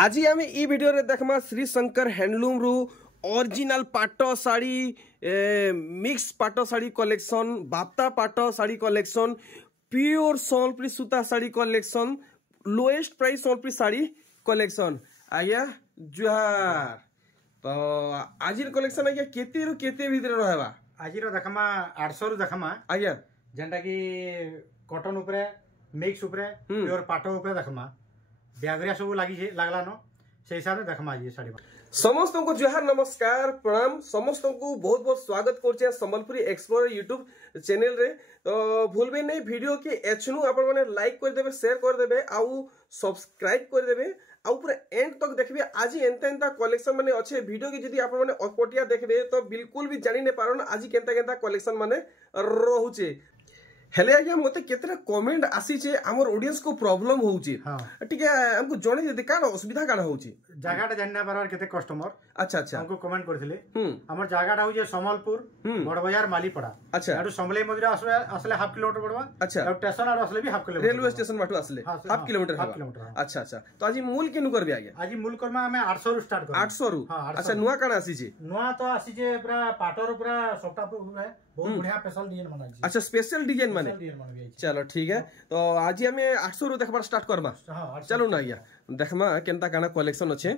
आज आम ई भिडियो रे देखमा श्री शंकर हैंडलूम रु ओरिजिनल पाट साड़ी मिक्स पाट साड़ी कलेक्शन बाप्ता पाट साड़ी कलेक्शन प्योर सोनपुरी सूता sari collection lowest price Sonpuri sari collection आज्ञा जुहार। तो आज कलेक्शन आज्ञा केते रु केते भितर रहबा आज देखमा 800 रु देखमा आज्ञा जेंटा कि कॉटन उपरे मिक्स उपरे प्योर पाटो उपरे देखमा ब्यागरिया सब लागी लागला न से हिसाब से देखमा ये साड़ी समस्त को जुहार नमस्कार प्रणाम समस्त को बहुत बहुत स्वागत करछे संबलपुरी एक्सप्लोरर यूट्यूब चैनल रे। तो भूलबे नहीं वीडियो के एचनु आपण माने लाइक कर देबे शेयर कर देबे आउ सब्सक्राइब कर देबे आउ पूरा एंड तक देखबे। आज एंता एंता कलेक्शन माने अच्छे वीडियो के जदी आपण माने अकटिया देखबे तो बिल्कुल भी जानि नै पारन आज केंता केंता कलेक्शन माने रहउचे। हेले आज्ञा मते केतरा कमेंट आसी छे हमर ऑडियंस को प्रॉब्लम होउची ठीक है हमको जणे दे कान असुविधा कान होउची जगहटा जानना पारबार केते कस्टमर अच्छा अच्छा हमको कमेंट करथिले हमर जगहटा हो जे समलपुर बड़ बाजार मालीपड़ा अच्छा एडु समले मजुरा असले हाफ किलोमीटर पड़बा अच्छा और स्टेशन आरो असले भी हाफ किलोमीटर रेलवे स्टेशन माटू असले हाफ किलोमीटर अच्छा अच्छा। तो आज मूल केनु करबे आज्ञा आज मूल करमा हमें 800 रु स्टार्ट कर 800 रु अच्छा नुवा कान आसी छे नुवा तो आसी छे पूरा पाटर पूरा सफ्टा है बहुत बढ़िया स्पेशल डिजाइन बना छी अच्छा स्पेशल डिजाइन माने चलो ठीक है। तो आज हमें 800 रु देखबार स्टार्ट करबा चलो ना आज्ञा देखमा केनता काना कलेक्शन अच्छे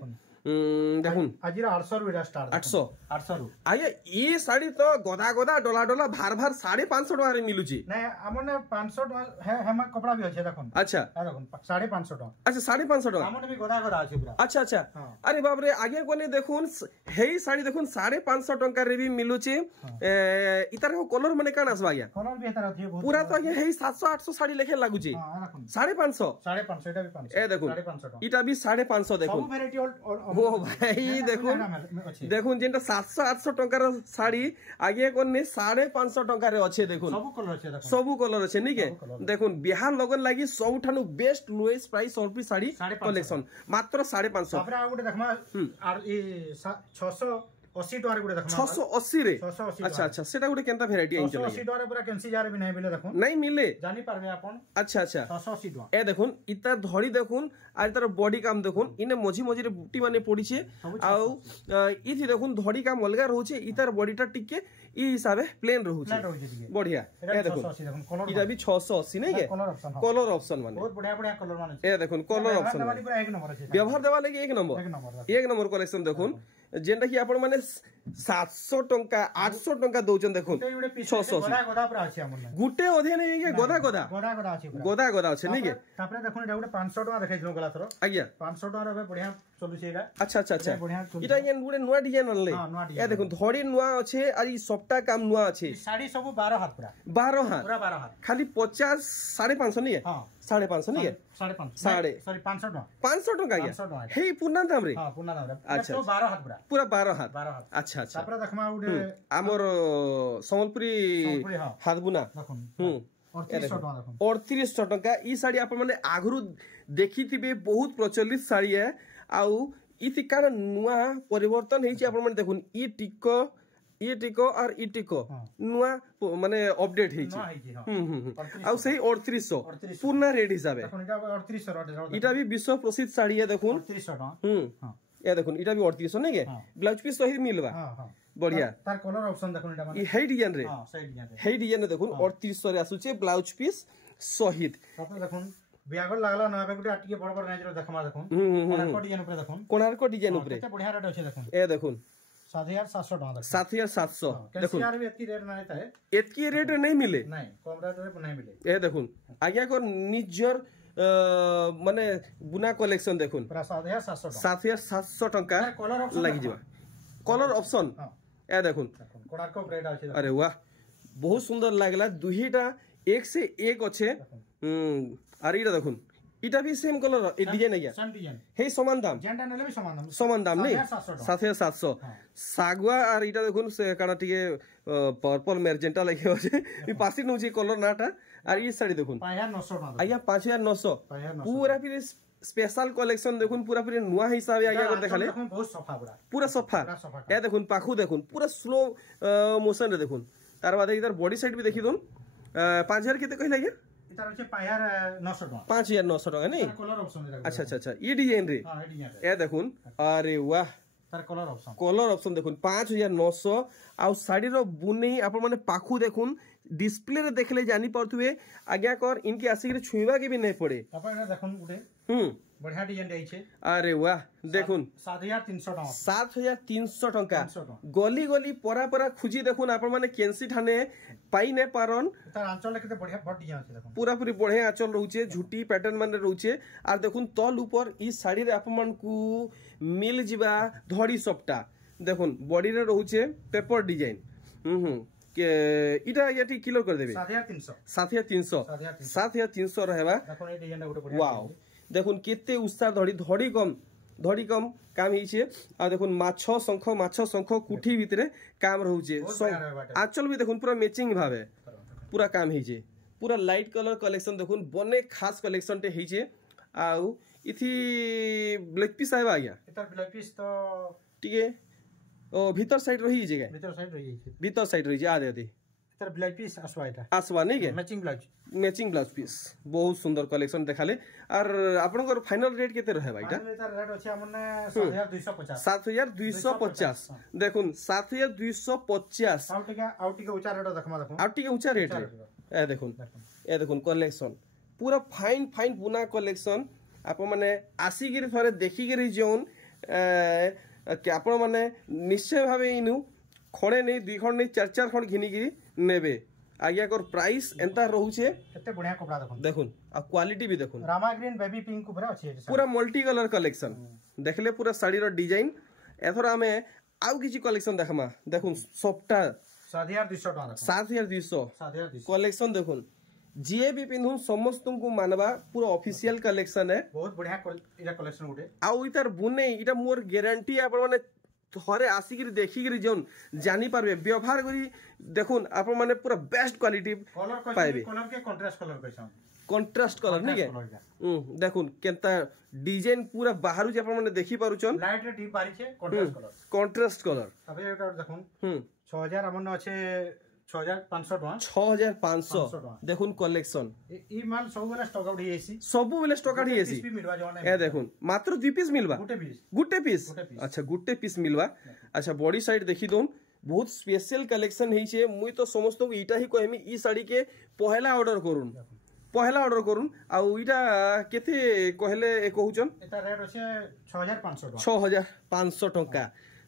देखुन आज 800 रु स्टार्ट 800 रु आज्ञा ये साड़ी तो गदा गदा डोला डोला भार भार 550 टका रे मिलुची नै हमने 500 टका है हम कपड़ा भी अच्छे देखुन अच्छा देखुन 550 टका अच्छा 550 टका हमने भी गदा गदा अछि पूरा अच्छा अच्छा अरे बाप रे आगे कोने देखुन हेई साड़ी देखुन 550 टका रे भी मिलुची इतार को कलर माने कान आसबा आज्ञा कलर भी इतार अछि बहुत पूरा तो आज्ञा हेई 700 800 साड़ी लेखे लागुची 550 एटा भी 500 ए देखुन 550 इटा भी 550 देखुन सब वैरायटी ओ भाई देखुन देखुन जेंटा 700 800 टकार साड़ी आगे कोने 550 टका रे अच्छे देखुन सब कलर अच्छे नहीं के देखुन बिहार लगन लागी सबठानु best lowest price Sonpuri sari collection मात्र 550 तापर आ गुटे देखमा आर ई 680 टका रे गुटे देखमा 680 रे अच्छा अच्छा सेटा गुटे केनता वैरायटी आइन चला 680 टका रे पूरा कैंसी जार भी नहीं मिले देखुन नहीं मिले जानि पारबे आपन अच्छा अच्छा 680 टका ए देखुन इता धड़ी देखुन आ इतार बॉडी काम देखुन इने मझी मझी रे बुटी माने पड़ी छे आउ इथि देखुन धड़ी काम अलगा रहू छे इतार बॉडीटा टिके ई हिसाबे प्लेन रहू छे बढ़िया ए देखुन इटा भी 680 नहीं के कलर ऑप्शन माने बहुत बढ़िया बढ़िया कलर माने ए देखुन कलर ऑप्शन माने पूरा एक नंबर छे व्यवहार देवा लागि एक नंबर कलेक्शन देखुन जेंटा कि आपण माने 700 टंका 800 टंका दोजन देखुन 680 गदा पूरा अछि हमर गुटे ओधे नै के गदा गदा अछि गदा अछि नै के तापरे देखुन एटा गुटे 500 टका देखैछलो गला थरो आज्ञा 500 टका रे बढ़िया चलु छै एटा अच्छा अच्छा अच्छा इटा ये गुटे नुवा डिजाइन अनले ए देखुन धड़ी नुवा अछि आ ई सप्ता काम नुवा अछि साड़ी सब 12 हाथ पूरा 12 हाथ पूरा 12 हाथ खाली 50 550 नै हां 550 नहीं है 500 टका हे पूर्ण दाम रे हां पूर्ण दाम रे अच्छा तो 12 हाथ पूरा 12 हाथ अच्छा अच्छा तापर देखमा उडे हमर संबलपुरी हाथ बुना देखुन 38 टका ई साड़ी आप माने आगरु देखिथिबे बहुत प्रचलित साड़ी है आउ इति कारण नुआ परिवर्तन हेछि आप माने देखुन ई टिको और ई टिको नुआ माने अपडेट हेछि आउ सही 3800 पूर्ण रेट हिसाबे देखुन इटा 3800 इटा भी विश्व प्रसिद्ध साड़ी है देखुन 3800 टका ये देखुन इटा भी 3800 नहीं के ब्लाउज पीस सही मिलबा बढ़िया तार कलर ऑप्शन देखुन इटा माने हे डिजाइन रे हां सही डिजाइन हे डिजाइन देखुन 3800 रे आसुचे ब्लाउज पीस सहित तापर देखुन बियागल लागला ना बे गुटे आटिके बड़ बड़ रेंज रो देखमा देखुन कोणार्क डिजाइन ऊपर देखुन कोणार्क डिजाइन ऊपर केते बढ़िया रेट अछि देखुन ए देखुन 7700 टका देखुन 7700 देखुन यार भी एतकी रेट नहीं है एतकी रेट नहीं मिले नहीं कम रेट रे नहीं मिले ए देखुन आज्ञा को निजर माने बुना कलेक्शन देखुन 7700 टका लागि जबा कलर ऑप्शन ए देखुन कोणार्क ब्रेड अछि अरे वाह बहुत सुंदर लागला दुहीटा एक से एक अच्छे अरे इटा देखुन इटा भी सेम कलर ए डिजाइन है सेम डिजाइन हे समान दाम जेंटा नेले भी समान दाम नहीं 7700 सागवा और इटा देखुन से काना टिके पर्पल मेजेंटा लगे होचे ई पासी नउची कलर नाटा और ई साड़ी देखुन 5900 टका आया 5900 पूरा फिर स्पेशल कलेक्शन देखुन पूरा पूरी नुआ हिसाब आगे कर देखाले बहुत सफा पूरा सफा ए देखुन पाखु देखुन पूरा स्लो मोशन रे देखुन तार बाद इधर बॉडी साइड भी देखि दोन 5000 केते कहि लागे इतार होचे 5900 टका 5900 टका नहीं कलर ऑप्शन है अच्छा अच्छा अच्छा ये डिजाइन रे हां ये डिजाइन ए देखुन अरे वाह तार कलर ऑप्शन देखुन 5900 आ साड़ी रो बुनै आपण माने पाखु देखुन डिस्प्ले रे देखले जानी पड़थुए आज्ञा कर इनके आसिक रे छुईबा के भी नहीं पड़े अपन एना देखुन उठे बढ़िया डिजाइन देई छे अरे वाह देखुन 7300 टका 7300 टका गली गली परा परा खुजी देखुन आपण माने केंसी ठाने पाई ने पारन तार आंचल केते बढ़िया बड डिजाइन আছে देखुन पूरा पूरी बढ़िया आंचल रहउचे झुटी पैटर्न माने रहउचे आर देखुन तल ऊपर ई साड़ी रे आपण मान को मिल जिबा धड़ी सपटा देखुन बॉडी रे रहउचे पेपर डिजाइन के इटा याटी किलो कर देबे 7300 7300 रहबा देखुन ए डिजाइन गोटे बढ़िया वाओ देखुन केते उत्साह धड़ी कम काम हिचे आ देखुन माछो शंख कुठी भितरे काम रहउचे आंचल भी देखुन पूरा मैचिंग भावे पूरा काम हिचे पूरा लाइट कलर कलेक्शन देखुन बने खास कलेक्शन टे हिचे आउ इथि ब्लैक पीस आइबा आज्ञा एतर ब्लैक पीस तो टिके ओ भीतर साइड रही जे भीतर साइड रही जे आ दे एतर ब्लैक पीस आसवा नहीं के मैचिंग ब्लाउज पीस बहुत सुंदर कलेक्शन देखाले और आपनकर फाइनल रेट केते रहबा इटा रेट अछि हमने 7250 देखुन 7250 आउट के ऊंचा रेट देखमा देखो आउट के ऊंचा रेट रे ए देखुन कलेक्शन पूरा फाइन बुना कलेक्शन आप माने आसी गिरी थरे देखि गिरी जोन के आपण माने निश्चय भावे इनु खड़े नहीं दुई खंड नहीं चार खंड घिनी गिरी नेबे आज्ञा कर प्राइस एंता रहउछे केते बढ़िया कपड़ा देखुन आ क्वालिटी भी देखुन रामा ग्रीन बेबी पिंक ऊपर अछि पूरा मल्टी कलर कलेक्शन देखले पूरा साड़ी रो डिजाइन एथर हमें आउ किछि कलेक्शन देखमा देखुन सपटा 7200 कलेक्शन देखुन जे भी पिन्हु समस्त को मानबा पूरा ऑफिशियल कलेक्शन है बहुत बढ़िया इरा कलेक्शन उठे आउ इतार बुने इटा मोर गारंटी आपण माने थरे आसिक देखी गिरी जोन जानी पारबे व्यवहार करी देखुन आपण माने पूरा बेस्ट क्वालिटी पाइबे कलर के कंट्रास्ट कलर नहीं के देखुन केनता डिजाइन पूरा बाहरु जे आपण माने देखि पारुचन लाइट रे डीप बारी छे कंट्रास्ट कलर अबे एटा देखुन 6000 हमन अछि 6500 टका 6500 देखुन कलेक्शन ई माल सब बेला स्टॉक आउट हेसी सब बेला स्टॉक आउट हेसी ए देखुन मात्र 2 पीस मिलबा गुटे पीस अच्छा गुटे पीस मिलबा अच्छा बॉडी साइड देखि दोन बहुत स्पेशल कलेक्शन हेइछे मुई तो समस्त को इटा ही कहमी ई साड़ी के पहला ऑर्डर करूँ आ इटा केते कहले कहउचन एटा रेट अछि 6500 टका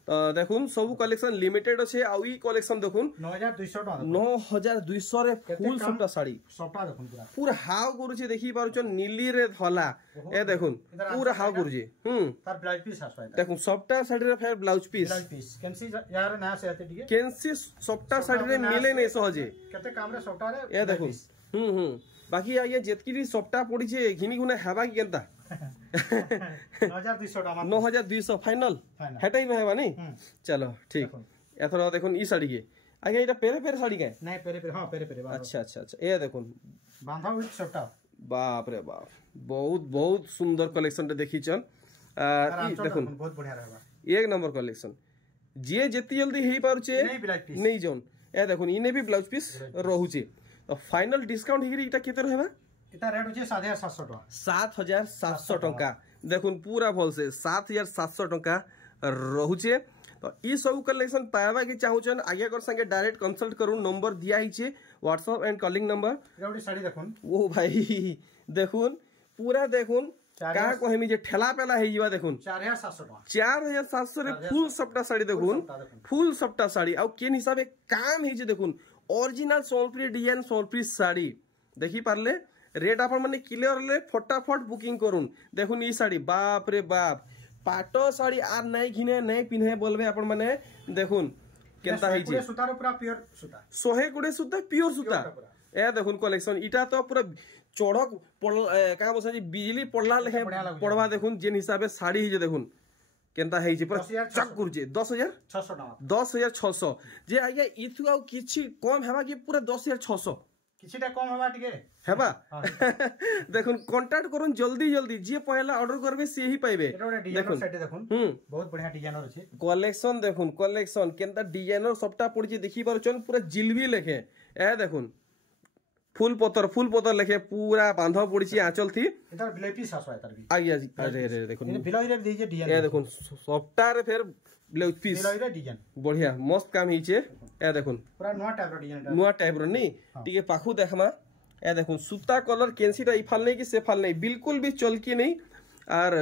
तो देखुन सब कलेक्शन लिमिटेड अच्छे आ ई कलेक्शन देखुन 9200 रे फुल सबटा साड़ी देखुन पूरा हाव करूचे देखि पारुछ नीली रे धला ए देखुन पूरा हाव करूचे तार ब्लाउज पीस आसवा देखुन सबटा साड़ी रे फेर ब्लाउज पीस केनसी यार ना से आते दिए केनसी सबटा साड़ी रे मिले नै सहजे केते काम रे सबटा रे ए देखुन बाकी आगे जेतकी सबटा पड़ी छे घिनी गुना हेबा की केनता 9200 फाइनल हेटा ही रहबा नहीं चलो ठीक एथर देखुन ई साड़ी के आगे एटा पेरे साड़ी के नहीं पेरे हां पेरे अच्छा ए देखुन बांधा विथ सबटा बाप रे बाप बहुत सुंदर कलेक्शन रे देखि छन ई देखुन बहुत बढ़िया रहबा एक नंबर कलेक्शन जे जेती जल्दी हेई पारुचे नहीं जोन ए देखुन इने भी ब्लाउज पीस रहउचे फाइनल डिस्काउंट हिरी इटा केते रहबा इता रेट होचे 7700 टका 7700 टका देखुन पूरा भल से 7700 टका रहउचे तो ई सब कलेक्शन पावा के चाहउछन आगे कर संगे डायरेक्ट कंसल्ट करू नंबर दिया हिचे व्हाट्सएप एंड कॉलिंग नंबर एवडी साड़ी देखुन ओ भाई देखुन पूरा देखुन का कहमी जे ठेला पेला हे जीवा देखुन 4700 रे फुल सबटा साड़ी देखुन फुल सबटा साड़ी आ केन हिसाबे काम हे जे देखुन ओरिजिनल सोलप्री डिजाइन सोलप्री साड़ी देखि पारले रेट आपण माने क्लियर ले फटाफट बुकिंग करून देखुन ई साड़ी बाप रे बाप पाटो साड़ी आर नहीं घिने नहीं पिन्हे बोलबे आपण माने देखुन केनता हे जे सूता पूरा प्योर सूता 100 गुडे सूता प्योर सूता ए देखुन कलेक्शन इटा तो पूरा चढ़क का बोसा जी बिजली पड़ला लेखे पड़वा देखुन जेन हिसाबे साड़ी ही जे देखुन केनता हे जे पूरा चक गुरजे 10600 जे आगे इथु आ किछि कम हेबा कि पूरा 10600 किछिटा कम हेबा टिके हेबा देखुन कांटेक्ट करूँ जल्दी जे पहला ऑर्डर करबे से ही पाइबे देखुन बहुत बढ़िया डिजाइनर अछि कलेक्शन देखुन कलेक्शन केनता डिजाइनर सबटा पड़ी देखि पारुछन पूरा जिलबी लेखे ए देखुन फुल पतर लेखे पूरा बांध पड़ी आंचल थी एतार बिलाई पीस आसो एतार भी आइया अरे अरे देखो इन बिलाई रे दीजे डिजाइन ए देखो सफ्टार फिर ब्लाउज पीस बिलाई रे डिजाइन बढ़िया मस्त काम हिचे ए देखो पूरा नुआ टाइप रो डिजाइन नुआ टाइप रो नहीं टिके पाखु देखमा ए देखो सूता कलर केनसीटा ई फाल नहीं कि से फाल नहीं बिल्कुल भी चलकी नहीं और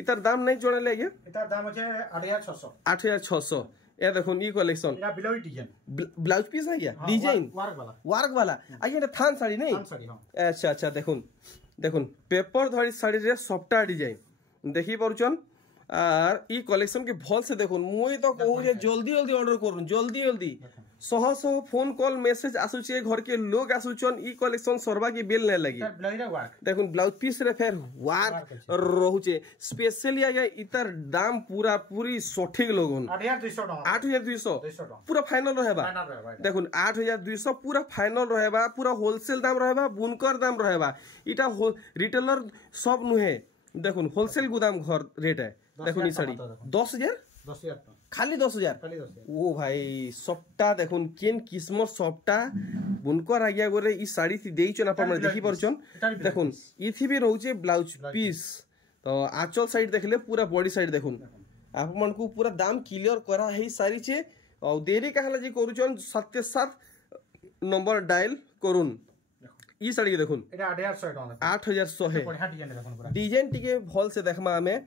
इतार दाम नहीं जोड़ा ले गया एतार दाम আছে 8600 8600 ए देखो ई कलेक्शन एटा बिलाई डिजाइन ब्लाउज पीस है क्या डिजाइन वर्क वाला आइए थान साड़ी नहीं थान साड़ी हां अच्छा अच्छा देखुन देखुन पेपर धरी साड़ी रे सफ्टा डिजाइन देखि परुचन और ई कलेक्शन के भल से देखुन मुई तो कहू जे जल्दी जल्दी ऑर्डर करूं जल्दी जल्दी सह फोन कॉल मेसेज आसुचे घर के लोग आसुचन ई कलेक्शन सरबा की बेल नहीं लगी बिलाई रे वर्क देखुन ब्लाउज पीस रे फेर वर्क रहूचे स्पेशली आया इतर दाम पूरा पूरी सठिक लोगन 8200 पूरा फाइनल रहेबा देखुन 8200 पूरा फाइनल रहेबा पूरा होलसेल दाम रहेबा बुनकर दाम रहेबा इटा रिटेलर सब नुहे देखुन होलसेल गोदाम घर रेट है देखुन ई साड़ी 10000 खाली 10000 ओ भाई सफ्टा देखुन केन किस्मत सफ्टा बुनकर आज्ञा गोरे ई साड़ी थी देइचन अपन माने देखि परचन देखुन इथि भी रहउचे ब्लाउज पीस तो आंचल साइड देखले पूरा बॉडी साइड देखुन आप मन को पूरा दाम क्लियर करा है सारी छे और देरी कहला जी करूचन 77 नंबर डायल करून ई साड़ी देखुन एटा 8100 है बढ़िया डिजाइन देखुन पूरा डिजाइन टिके भल से देखमा हमें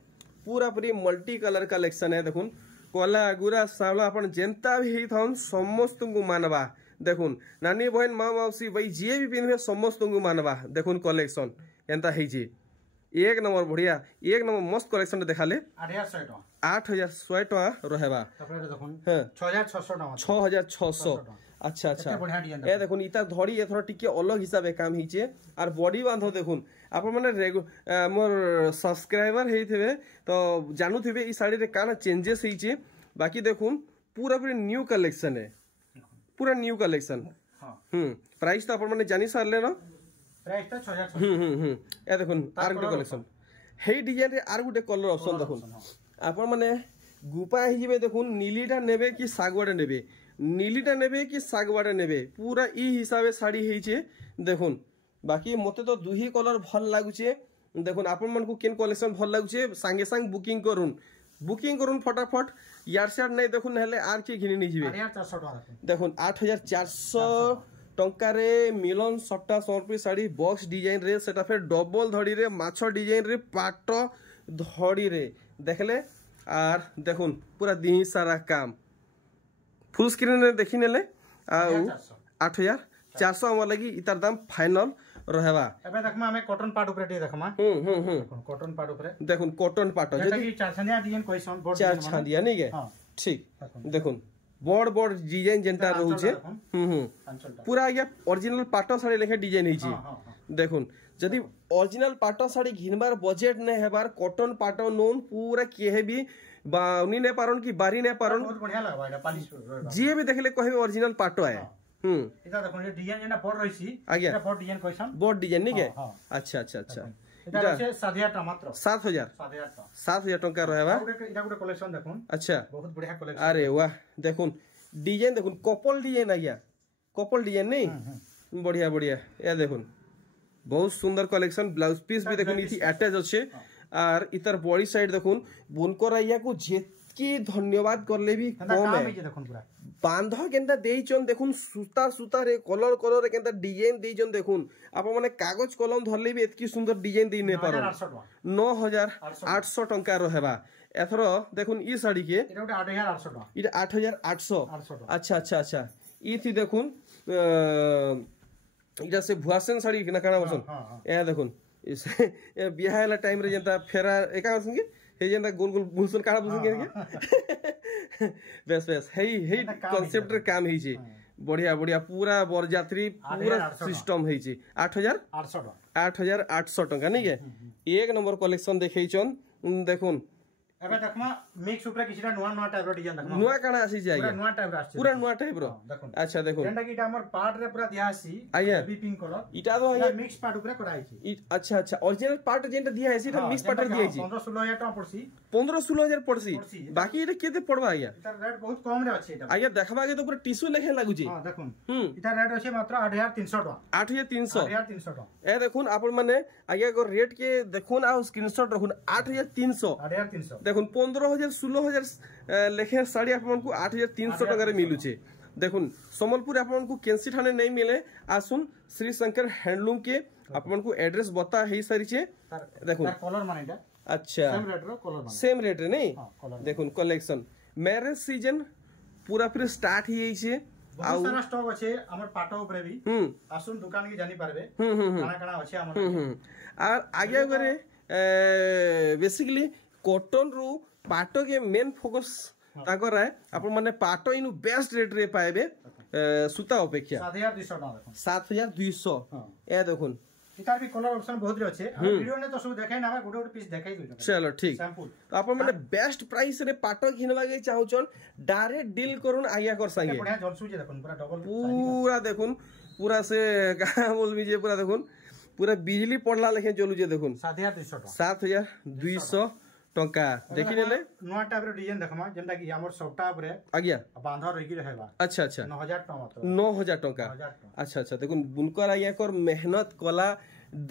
पूरा पूरी मल्टी कलर कलेक्शन है देखुन कला गुरा सावला अपन जेंता भी ही थाउन समस्त को मानवा देखुन नानी बहन माँ मौसी भाई जे भी पिनबे समस्त को मानवा देखुन कलेक्शन एंता है जी एक नंबर बढ़िया एक नंबर मस्त कलेक्शन देखाले 8100 टका रहेबा तपरे देखुन हां 6600 टका 6600 अच्छा अच्छा ए देखुन इता धड़ी एथर टिके अलग हिसाबे काम हिचे और बॉडी बांधो देखुन आप माने मोर सब्सक्राइबर हेइथिबे तो जानुथिबे ई साड़ी रे काना चेंजेस हिचे बाकी देखुन पूरा पूरी न्यू कलेक्शन है पूरा न्यू कलेक्शन हां प्राइस तो आप माने जानि सारले ना प्राइस तो 6600 ए देखुन are Gute collection hay design रे आर गुटे कलर ऑप्शन देखुन आप माने गुपा हिजिबे देखुन नीलीटा नेबे कि सागवाडा नेबे नीलीटा नेबे कि सागवाडा नेबे पूरा ई हिसाबे साड़ी हेइचे देखुन बाकी मते तो दुही कलर भल लागुचे देखुन आपन मन को केन कलेक्शन भल लागुचे संगे संग बुकिंग करून फटाफट यार साइड नहीं देखुन हेले आर के घिनी नहीं जिवे 8400 टका देखुन 8400 टंका रे मिलन सट्टा 100 रुपया साड़ी बॉक्स डिजाइन रे सेटा फिर डबल धड़ी रे माछो डिजाइन रे पाट धड़ी रे देखले आर देखुन पूरा दिही सारा काम फुल स्क्रीन रे देखि नेले आ 8400 हमर लगी इतार दाम फाइनल रहेबा एबे देखमा हमें कॉटन पाट ऊपर दे देखमा कॉटन पाट ऊपर देखुन कॉटन पाट जदी चार छंदिया डिजाइन कोइसन बोर्ड चार छंदिया नहीं के ठीक देखुन बड़ डिजाइन जेंटा रहउचे पूरा या ओरिजिनल पाटो साड़ी लेखे डिजाइन हिची देखुन जदी ओरिजिनल पाटो साड़ी घिनबार बजट नै हेबार कॉटन पाटो नोन पूरा केहे भी बाउनी ने पारन की बारी ने पारन बहुत बढ़िया लागबा एटा पालिश जे भी देखले कहबे ओरिजिनल पाटो है इता देखो ये डिजाइन एना बोर्ड रहिसी एटा board design question board design नहीं के अच्छा अच्छा अच्छा एटा से 7000 मात्र 7000 टका रहेबा एटा गुटे कलेक्शन देखुन अच्छा बहुत बढ़िया कलेक्शन अरे वाह देखुन डिजाइन देखुन कपल डिजाइन आ गया कपल डिजाइन नहीं बढ़िया बढ़िया या देखुन बहुत सुंदर कलेक्शन ब्लाउज पीस भी देखुन इथि अटैच अछि और इतर बॉडी साइड देखुन बुनकर आइया को जेतकी धन्यवाद करले भी कम है देखुन पूरा बांध केनता देइचन देखुन सूता रे कलर केनता डिजाइन देइचन देखुन आप माने कागज कलम धरले भी एतकी सुंदर डिजाइन देइ ने पारो 9800 टंका रहेबा एथरो देखुन ई साड़ी के एटा 8800 टका इटा 8800 अच्छा अच्छा अच्छा ई थी देखुन इटा से भुआसन साड़ी ना काना बसन ए देखुन इसे बियाह वाला टाइम रे जेंता फेरा एका बसन के हे जेंता गोल गोल भुसन काड़ा बसन के बस हे कांसेप्ट रे काम हे छे बढ़िया बढ़िया पूरा बरयात्री पूरा सिस्टम हे छे 8800 टका नहीं के एक नंबर कलेक्शन देखै छन देखुन एबे देखमा मिक्स ऊपर किछटा नुआ टाइप रो डिजाइन देखमा नुआ काना आसी जाय नुआ टाइप आसी पूरा नुआ टाइप रो अच्छा देखो जेंटा कि हमर पार्ट रे पूरा दिया आसी बी पिंक कलर इटा तो है मिक्स पार्ट ऊपर कराई छी अच्छा अच्छा ओरिजिनल पार्ट जेंटा दिया है सीटा मिक्स पार्ट दिया है 15 16000 टका पड़सी 15-16 हजार पड़सी बाकी এটা কেতে পড়বা আজ্ঞা এটার রেট বহুত কম রে আছে এটা আজ্ঞা দেখবা আগে তো পুরো টিস্যু লেখে লাগুছি হ্যাঁ দেখুন এটার রেট আছে মাত্র 8300 টাকা 8300 টাকা এ দেখুন আপন মানে আজ্ঞা গো রেট কে দেখুন আর স্ক্রিনশট রাখুন 8300 দেখুন 15000 16000 লেখে শাড়ি আপনাকে 8300 টাকার মিলুছে দেখুন সম্বলপুর আপনাকে কেনসি ঠানে नहीं मिले आसुन श्री शंकर हैंडलूम के आपको एड्रेस बता है सारी देखो कलर मान এটা अच्छा सेम रेट रो कलर मान सेम रेट रे नहीं कलर देखो कलेक्शन मैरिज सीजन पूरा फिर स्टार्ट ही छै बहुत सारा स्टॉक আছে আমার পাটো উপরে भी आसुन दुकान की जानी पारबे কানা কানা আছে আমার আর আগে করে बेसिकली कॉटन रु पाटो के मेन फोकस ताकर है अपन माने पाटो इनु बेस्ट रेट रे पाएबे सूता अपेक्षा 7200 टाका देखो 7200 ए देखुन इतार भी कलर ऑप्शन बहुत रे আছে हम वीडियो ने तो सब देखाई ना गोटे गोटे पीस देखाई दो चलो ठीक तो अपन माने बेस्ट प्राइस रे पाटो घिनवा के चाहउचन डायरेक्ट डील करून आया कर संगे बढ़िया जलसु जे देखुन पूरा डबल पूरा देखुन पूरा से का बोलबी जे पूरा देखुन पूरा बिजली पड़ला लेखे चलू जे देखुन 7200 टाका 7200 टंका देखि नेले नोआ टाइप रे डिजाइन देखमा जेंटा कि हमर सबटा ऊपर आज्ञा बांधा रही रहबा अच्छा अच्छा 9000 टका मात्र 9000 टका अच्छा अच्छा देखुन बुनकर आज्ञा कर मेहनत कला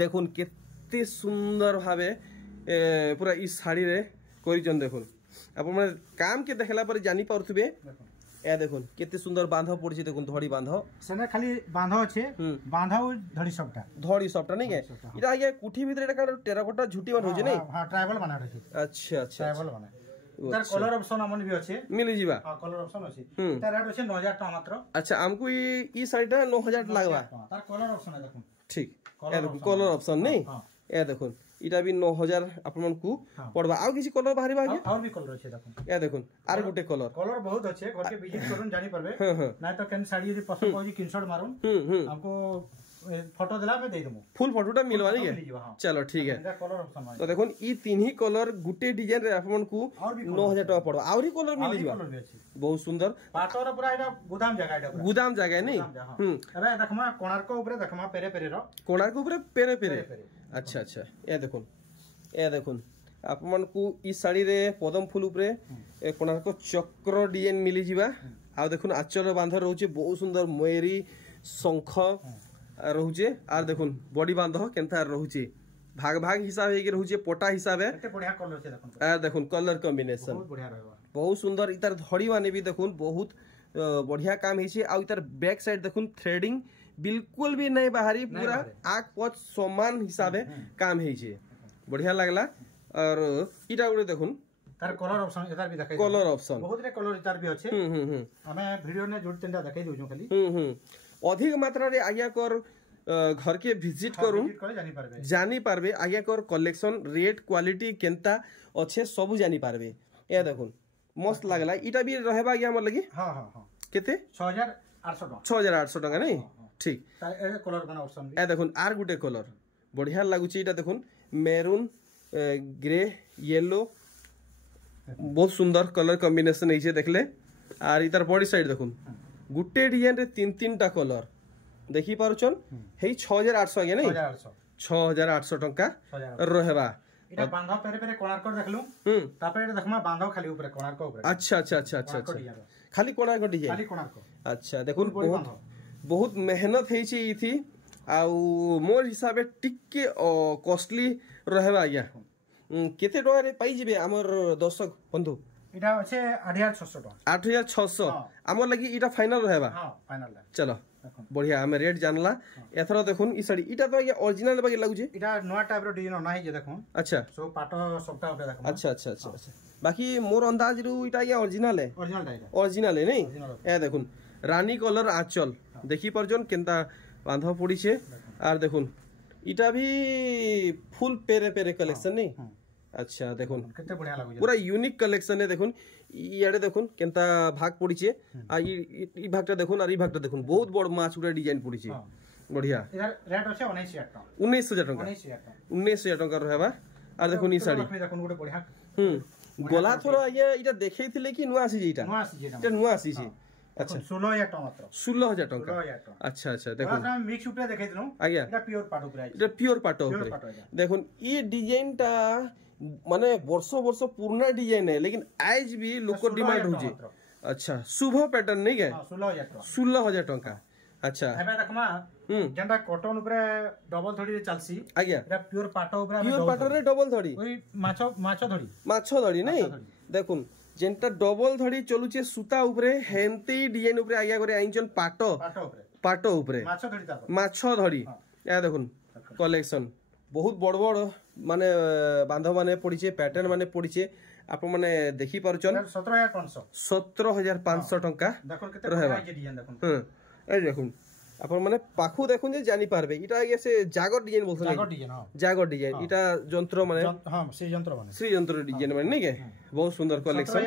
देखुन केते सुंदर भाबे पूरा ई साड़ी रे करिजन देखुन अपन माने काम के देखला पर जानी पाउथबे ए देखुन केते सुंदर बांधा पड़छि देखुन धड़ी बांधा सेने खाली बांधा আছে बांधा धड़ी सबटा नहीं के इटा आगे कुठी भीतर एटा का टेराकोटा झुटी बन होजे नहीं हां ट्राइबल बना रही अच्छा अच्छा ट्राइबल बना तार कलर ऑप्शन हमन भी আছে मिली जीवा हां कलर ऑप्शन আছে तार रेट আছে 9000 টাকা मात्र अच्छा हमको ई साइड 9000 लागबा तार कलर ऑप्शन है देखुन ठीक ए देखुन कलर ऑप्शन नहीं ए देखुन इटा भी 9000 आपन को पड़बा आ किसी कलर बाहरी बागे और भी कलर আছে দেখুন ए देखुन आर गुटे कलर बहुत আছে घर के विजिट करून जानी परबे ना तो केन साड़ी यदि पसंद होई स्क्रीनशॉट मारून हमको फोटो दिला में दे दमु फुल फोटोटा मिलवा नहीं है चलो ठीक है कलर ऑप्शन तो देखुन ई तीन ही कलर गुटे डिजाइन रे आपन को 9000 टका पड़बा आउरी कलर मिल जीवा बहुत सुंदर पाटोर पूरा एटा गोदाम जगह नहीं अबे देखमा कोणार्क ऊपर देखमा पेरे पेरे रो कोणार्क ऊपर पेरे पेरे अच्छा अच्छा ए देखुन आपन को ई साड़ी रे पदम फूल ऊपर कोणार्क चक्र डिजाइन मिली जीवा आ देखुन आचल बांध रहउचे बहुत सुंदर मयूरी शंख रहउचे आर देखुन बॉडी बांध केनता रहउचे भाग भाग हिसाब हे के रहउचे पोटा हिसाब है एते बढ़िया कलर छे देखुन आ देखुन कलर कॉम्बिनेशन बहुत बढ़िया रहबा बहुत सुंदर इतार धड़ी माने भी देखुन बहुत बढ़िया काम हे छे आ इतार बैक साइड देखुन थ्रेडिंग बिल्कुल भी नहीं बाहरी पूरा आग पच समान हिसाब है काम हे छे बढ़िया लागला और इटा गुडे देखुन तार कलर ऑप्शन एतार भी देखाई कलर ऑप्शन बहुत रे कलर एतार भी अछि हमें वीडियो ने जोड़ तेंडा देखाई दोजो खाली अधिक मात्रा रे आज्ञा कर घर के विजिट करूं जानी पारबे आज्ञा कर कलेक्शन रेट क्वालिटी केनता अच्छे सब जानी पारबे ए देखुन मस्त लागला इटा भी रहबा आज्ञा हमर लगी हां हां हां केते 6800 टका नहीं ठीक तार ए कलर बना ऑप्शन ए देखुन आर गुटे कलर बढ़िया लागुची इटा देखुन मेरून ग्रे येलो बहुत सुंदर कलर कॉम्बिनेशन है देखले आर इतार बॉडी साइड देखुन गुटे डिजाइन रे तीन तीन टा कलर देखि पारुचन हे 6800 आगे नहीं 6800 टका रहबा इटा बांधा पेरे पेरे कोणार्क देखलु तापर एटा देखमा बांधा खाली ऊपर कोणार्क ऊपर अच्छा खाली कोणार्क डिजाइन अच्छा देखुन बहुत मेहनत है छी इथी आउ मोर हिसाब टिके कॉस्टली रहबा आज्ञा केते टका रे पाई जिबे हमर दर्शक बंधु इटा আছে 8600 টাকা 8600 हमर लगी इटा फाइनल रहबा हां फाइनल चलो बढ़िया हमें रेट जानला एथरा देखुन ई साड़ी इटा तो आज्ञा ओरिजिनल बाकी लागुचे इटा नया टाइप रो डिजाइन नाही जे देखुन अच्छा सो पाटो सबटा ऊपर देखो अच्छा बाकी मोर अंदाज रु इटा आज्ञा ओरिजिनल है नहीं ए देखुन रानी कलर आंचल देखि परजन केनता बांधा पड़ी छे आर देखुन इटा भी फुल पेरे पेरे कलेक्शन नहीं अच्छा देखुन कितने बढ़िया लागो पूरा यूनिक कलेक्शन है देखुन इयाडे देखुन केनता भाग पड़ी छे आ ई भागटा देखुन और ई भागटा देखुन बहुत बड़ माछ उड़ा डिजाइन पड़ी छे बढ़िया इधर रेट আছে 19000 টাকা 19000 টাকা 19000 টাকা रहबा আর দেখুন ई साड़ी দেখুন গুটে बढ़िया গলা থরা ইয়া এটা দেখাইছিলে কি নুয়া আসি এটা নুয়া আসি अच्छा 16000 টাকা মাত্র 16000 টাকা अच्छा দেখুন আমরা মিক্স উপরে দেখাই দিলাম আজ্ঞা এটা পিওর পাটো উপরে এটা পিওর পাটো উপরে দেখুন এই ডিজাইনটা माने वर्ष वर्ष पुराना डिजाइन है लेकिन आज भी लोक डिमांड हो जे। अच्छा शुभ पैटर्न नहीं के 16000 टंका। अच्छा एबे देखमा जेंटा कॉटन ऊपर डबल थोड़ी रे चलसी आज्ञा एटा प्योर पाटो ऊपर प्योर पाटो रे डबल थोड़ी ओई माछो धड़ी नहीं देखुन जेंटा डबल धड़ी चलुचे सूता ऊपर हेंती डिजाइन ऊपर आज्ञा करे आइचन पाटो ऊपर माछो धड़ी या देखुन कलेक्शन बहुत बड़ बड़ माने बांधव माने पड़ीचे पैटर्न माने पड़ीचे आप माने देखि पारुचन 17500 टंका रहबा। ए देखुन आप माने पाखु देखुन जे जानि पारबे इटा आगे से जागर डिजाइन बोलछन जागर डिजाइन इटा जंत्र माने हां श्री जंत्र डिजाइन माने नहीं के बहुत सुंदर कलेक्शन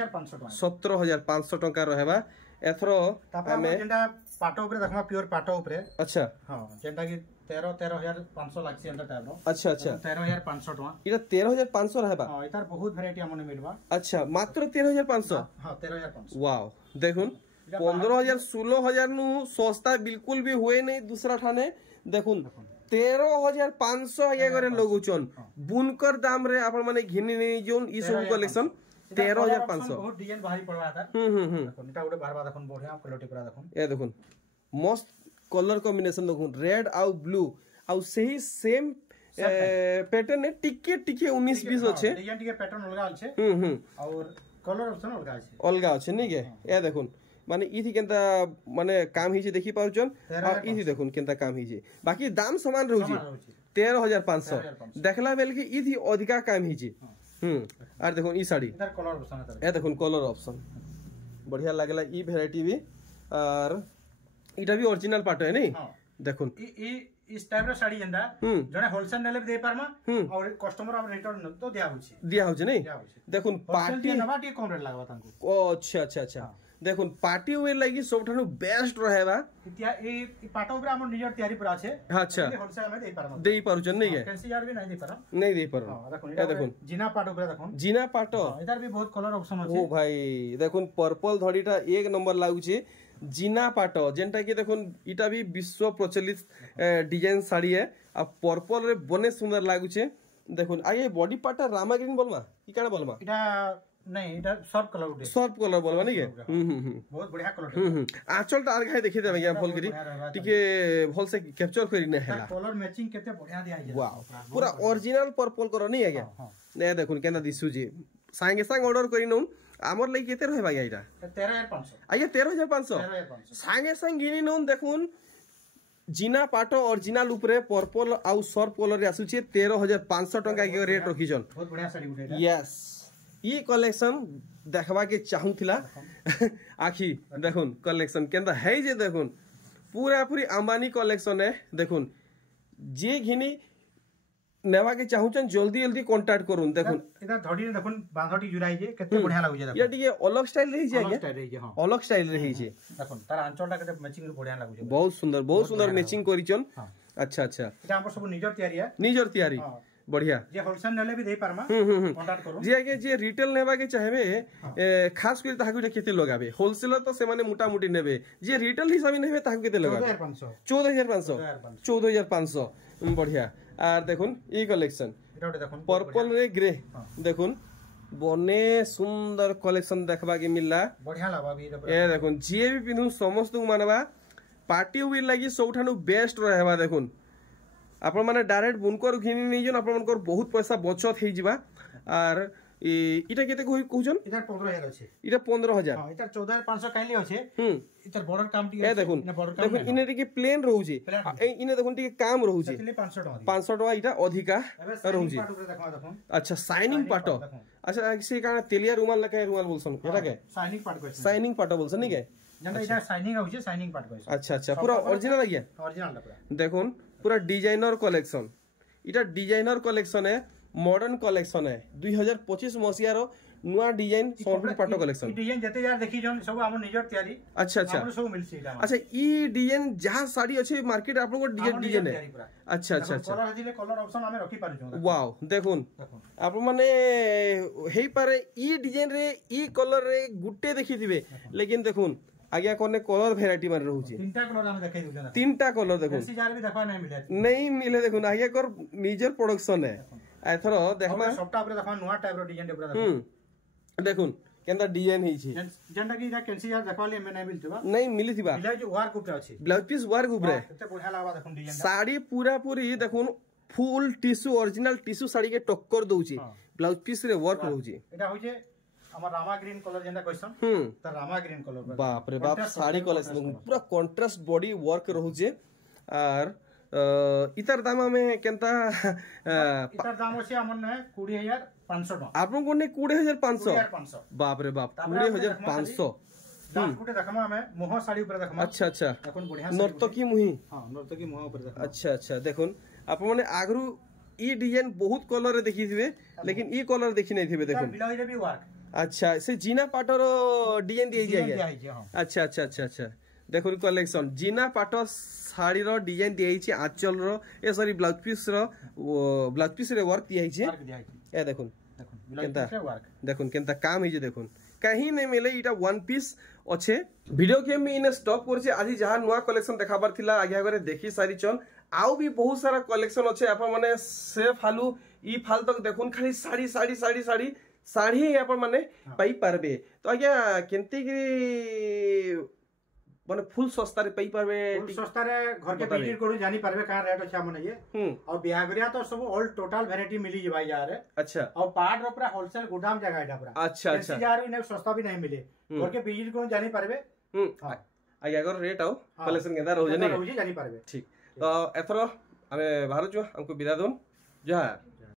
17500 टंका रहबा। एथरो हमें जेंटा पाटो ऊपर देखमा प्योर पाटो ऊपर। अच्छा हां जेंटा की 13500 लागसी एंटा टाइप रो। अच्छा 13500 टका इटा 13500 रहबा। हां इतार बहुत वैरायटी हमने मिलबा। अच्छा मात्र 13500। हां 13500 वाओ देखुन 15000 16000 नु सस्ता बिल्कुल भी हुए नहीं दूसरा ठाने देखुन 13500 आगे करे लगुचन बुनकर दाम रे आपण माने घिनी नहीं जोन ई सब कलेक्शन 13500 बहुत डिजाइन भारी पड़वा था। देखुन इटा उडे बारबा देखुन बढ़िया क्वालिटी पूरा देखुन ए देखुन मस्त कलर कॉम्बिनेशन देखुन रेड आउ ब्लू आउ सही सेम पैटर्न ने टिके 19 20 अच्छे डिजाइन टिके पैटर्न अलगा अच्छे और कलर ऑप्शन अलगा अच्छे नहीं के ए देखुन माने इथि केनता माने काम हिचे देखि पाउचन और इथि देखुन केनता काम हिचे बाकी दाम समान रहउची 13500 देखला बेल के इथि अधिका काम हिचे। और देखुन ई साड़ी इधर कलर ऑप्शन है ए देखुन कलर ऑप्शन बढ़िया लागला ई वैरायटी भी और इटा भी ओरिजिनल पाटो है नहीं देखुन इस टाइप रो साड़ी जंदा जने होलसेल नेले दे पारमा और कस्टमर अब रिटर्न तो दिया होचे नहीं देखुन पार्टी नवाटी कम रेट लागबा तांको। अच्छा देखुन पार्टी वेयर लागि सबठानु बेस्ट रहेबा इतिया ए पाटो ऊपर हमर निजर तयारी पर আছে। अच्छा होलसेल में देई पारुचन नहीं है कैंसी यार भी नहीं दे पारो ए देखुन जीना पाटो ऊपर देखुन जीना पाटो इधर भी बहुत कलर ऑप्शन আছে। ओ भाई देखुन पर्पल धड़ीटा एक नंबर लागुचे जीना पाटो जेंटा कि देखुन इटा भी विश्व प्रचलित डिजाइन साड़ी है आ पर्पल रे बने सुंदर लागुचे देखुन आये बॉडी पार्ट रामा ग्रीन बोलमा ई काना बोलमा इटा नहीं इटा सर्फ कलर बोलवा नहीं के बहुत बढ़िया कलर आंचल टा आर देखि देबे या फुल करी टिके भल से कैप्चर करी ने हैला कलर मैचिंग केते बढ़िया दिया है। वाओ पूरा ओरिजिनल पर्पल कलर नहीं है क्या ने देखुन केना दिसु जी संगे संग ऑर्डर करी नउन आमर लई केते रहबा इटा 13500 आया 13500 संगे संग गिनी नउन देखुन जीना पाटो ओरिजिनल ऊपरे पर्पल आउ सर्फ कलर रे आसुचे 13500 टका के रेट रखिजन बहुत बढ़िया साड़ी उठेला। यस ये कलेक्शन देखवा के चाहूथिला आखी देखुन कलेक्शन केंदा है जे देखुन पूरा पूरी अंबानी कलेक्शन है देखुन जे घिनी नेवा के चाहूचन जल्दी जल्दी कांटेक्ट करूं देखुन इधर धड़ी देखुन बांधटी जुराई जे केते बढ़िया लागु जे या टिके अलग स्टाइल रही जे हां अलग स्टाइल रही जे देखुन तार आंचलटा केते मैचिंग बढ़िया लागु जे बहुत सुंदर मैचिंग करिचन। अच्छा इटा हमर सब निजर तैयारी बढ़िया जे होलसेल नेले भी दे पारमा कांटेक्ट करू जे आगे जे रिटेल नेबा के चाहेबे खास कर ताकू केते लगाबे होलसेलर तो से माने मोटा मोटी नेबे जे रिटेल हिसाब नेबे ताकू केते लगाबे 14500 बढ़िया। और देखुन ई कलेक्शन पर्पल रे ग्रे देखुन बने सुंदर कलेक्शन देखबा के मिलला बढ़िया लागबा भी ए देखुन जे भी पिनु समस्त को मानबा पार्टी वेयर लागि सबठानु बेस्ट रहबा देखुन आपण माने डायरेक्ट बुनकर घिनी नै जन आपण मनकर बहुत पैसा बचत हे जिबा। और इटा केते कहउजन इधर 15000 अछि इटा 15000 हां इधर 14500 काइले अछि इधर बॉर्डर काम टी ए देखुन इने टिके प्लेन रहउजी इने देखुन टिके काम रहउजी 500 टका इटा अधिका रहउजी। अच्छा शाइनिंग पाटो अच्छा से का तेलिया रुमाल लके रुमाल बोलसन एटा के शाइनिंग पाटो बोलसन नहीं के जंदा इधर शाइनिंग होउची शाइनिंग पाट कहै अच्छा पूरा ओरिजिनल आ गया ओरिजिनल पूरा देखुन पूरा डिजाइनर कलेक्शन इटा डिजाइनर कलेक्शन है मॉडर्न कलेक्शन है 2025 मसिया रो नुआ डिजाइन संपूर्ण पाटो कलेक्शन डिजाइन जते यार देखि जन सब हमर निजर तयारी। अच्छा हमर सब मिलसी इटा अच्छा ई डिजाइन जहां साड़ी अछि मार्केट आपन को डिजाइन है। अच्छा कलर दिले कलर ऑप्शन हमें रखि पारु छ। वाओ देखुन आप माने हेई पारे ई डिजाइन रे ई कलर रे गुटे देखि दिबे लेकिन देखुन आगे कोने कलर वैरायटी मार रहउची तीनटा कलर हम देखाइ दिउ तीनटा कलर देखुन जार भी देखा नहीं मिले नहीं मिले देखुन आगे कर निजर प्रोडक्शन है एथरो देखमा सबटा ऊपर देखमा नया टाइप रो डिजाइन ऊपर देखो देखुन केनता डिजाइन हेई छै जेंटा की कैंसी यार देखवाली में नहीं मिलथिबा नहीं मिलिथिबा ब्लाउज वर्क ऊपर अछि ब्लाउज पीस वर्क ऊपर एते बढ़िया लागबा देखुन डिजाइन साड़ी पूरा पूरी देखुन full tissue original tissue sari के टक्कर दउची ब्लाउज पीस रे वर्क होउची एटा होय जे हमर रामा ग्रीन कलर जेंटा कहसन त रामा ग्रीन कलर बाप रे बाप साड़ी कलेक्शन पूरा कंट्रास्ट बॉडी वर्क रहउचे आर इतर दाम में केनता इतर दाम अछि हमन 20500 टका आपन कोने 20500 बाप रे बाप 20500 लास्ट गुटे देखमा हमें मोह साड़ी ऊपर देखमा अच्छा अच्छा देखुन बढ़िया नर्तकी मुही हां नर्तकी मोह ऊपर देखमा अच्छा अच्छा देखुन आपन माने आगरु ई डिजाइन बहुत कलर रे देखिथिबे लेकिन ई कलर देखि नै थिबे देखुन ब्लाउज रे भी वर्क अच्छा से जीना पाटर डिजाइन दिए जाय अच्छा अच्छा अच्छा अच्छा देखुन कलेक्शन जीना पाट साड़ी रो डिजाइन दिए छै आंचल रो ए सॉरी ब्लाउज पीस रे वर्क दिए छै ए देखुन केनता देखुन केनता काम हे जे देखुन कहीं नहीं मिले इटा वन पीस अच्छे वीडियो के मी इन स्टॉक करछे आज जहां नया कलेक्शन देखाबार थिला आगे आगे देखि सारी चल आउ भी बहुत सारा कलेक्शन अच्छे अपन माने से फालू ई फाल तक देखुन खाली साड़ी साड़ी साड़ी साड़ी साड़ी अपन माने पाई पारबे तो आज्ञा केनती की माने फुल सस्ता रे पाई पारबे फुल सस्ता रे घर के विजिट करू जानी पारबे का रेट अच्छा माने ये और बिहागरिया तो सब ऑल टोटल वैरायटी मिली जे भाई यार अच्छा और पार्ट रो पूरा होलसेल गोदाम जगह एटा पूरा अच्छा अच्छा यार इने सस्ता भी नहीं मिले घर के विजिट करू जानी पारबे हां आगे अगर रेट आओ कलेक्शन केदा रहउ जे नहीं जानी पारबे ठीक तो एथरो हमें बाहर जो हमको विदा दोन जय